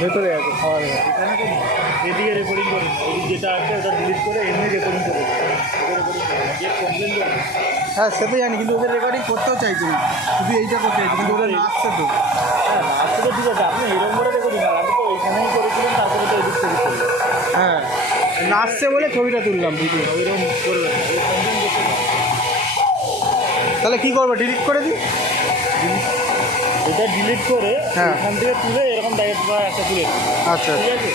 ভেতরে আছে খাওয়ার ঘর। এখানে তো এদিকে রেকর্ডিং করুন, ওদিক যেটা আছে ওটা ডিলিট করে এমনি রেকর্ডিং করুন, যে কমপ্লেন করবে। হ্যাঁ সে তো জানি, কিন্তু ওদের রেকর্ডিং করতেও চাইছে না, শুধু এইটা করতে চাইছে, কিন্তু ওদের নাচছে তো। হ্যাঁ আজকে তো ঠিক আছে, আপনি এরকম করে রেকর্ডিং আর আমি তো এইখানেই করেছিলাম, তারপরে তো এডিট করে করবো। হ্যাঁ নাচছে বলে ছবিটা তুললাম ভিডিও। ওইরকম করবেন না, ও কমপ্লেন করতে না। তাহলে কী করবো, ডিলিট করে দিই? এটা ডিলিট করে হ্যাঁ। এখান থেকে তুলে এরকম ডাইরেক্ট একটা তুলে দিন। আচ্ছা ঠিক আছে।